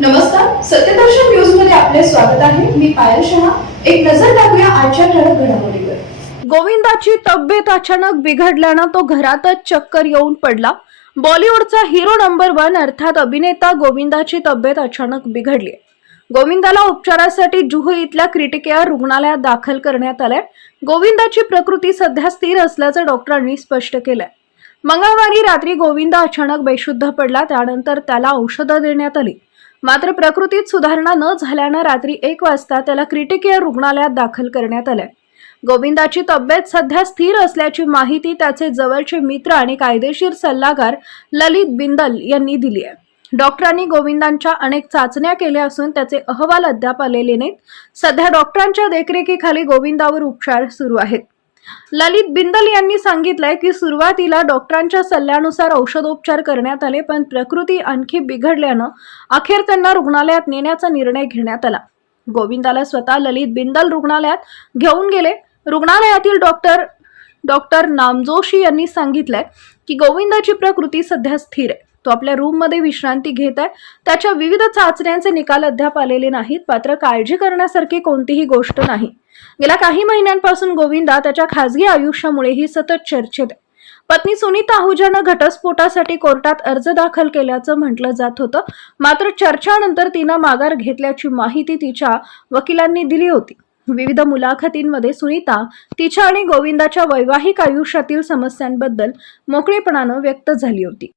नमस्कार सत्यदर्शन न्यूजमध्ये आपले स्वागत आहे. मी पायल शहा. एक नजर टाकूया आजच्या ठळक घडामोडीवर. गोविंदाची तब्येत अचानक बिघडल्यानं तो घरातच चक्कर येऊन पडला. बॉलिवूडचा हिरो नंबर वन अर्थात अभिनेता गोविंदाची तब्येत अचानक बिघडली. गोविंदाला उपचारासाठी जुहू इथल्या क्रिटिकेअर रुग्णालयात दाखल करण्यात आलंय. गोविंदाची प्रकृती सध्या स्थिर असल्याचं डॉक्टरांनी स्पष्ट केलंय. मंगळवारी रात्री गोविंदा अचानक बेशुद्ध पडला. त्यानंतर त्याला औषधं देण्यात आली. मात्र प्रकृतीत सुधारणा न झाल्यानं रात्री एक वाजता त्याला क्रिटिकेअर रुग्णालयात दाखल करण्यात आलंय. गोविंदाची तब्येत सध्या स्थिर असल्याची माहिती त्याचे जवळचे मित्र आणि कायदेशीर सल्लागार ललित बिंदल यांनी दिली आहे. डॉक्टरांनी गोविंदांच्या अनेक चाचण्या केल्या असून त्याचे अहवाल अद्याप आलेले नाहीत. सध्या डॉक्टरांच्या देखरेखीखाली गोविंदावर उपचार सुरू आहेत. ललित बिंदल यांनी सांगितलंय की सुरुवातीला डॉक्टरांच्या सल्ल्यानुसार औषधोपचार करण्यात आले पण प्रकृती आणखी बिघडल्यानं अखेर त्यांना रुग्णालयात नेण्याचा निर्णय घेण्यात आला. गोविंदाला स्वतः ललित बिंदल रुग्णालयात घेऊन गेले. रुग्णालयातील डॉक्टर डॉक्टर नामजोशी यांनी सांगितलंय की गोविंदाची प्रकृती सध्या स्थिर आहे. तो आपल्या रूममध्ये विश्रांती घेत आहे. त्याच्या विविध चाचण्यांचे निकाल अद्याप आलेले नाहीत. मात्र काळजी करण्यासारखी कोणतीही गोष्ट नाही. गेल्या काही महिन्यांपासून गोविंदा त्याच्या खासगी आयुष्यामुळेही सतत चर्चेत आहे. पत्नी सुनीता आहुजानं घटस्फोटासाठी कोर्टात अर्ज दाखल केल्याचं म्हटलं जात होतं. मात्र चर्चानंतर तिनं माघार घेतल्याची माहिती तिच्या वकिलांनी दिली होती. विविध मुलाखतींमध्ये सुनीता तिच्या आणि गोविंदाच्या वैवाहिक आयुष्यातील समस्यांबद्दल मोकळेपणानं व्यक्त झाली होती.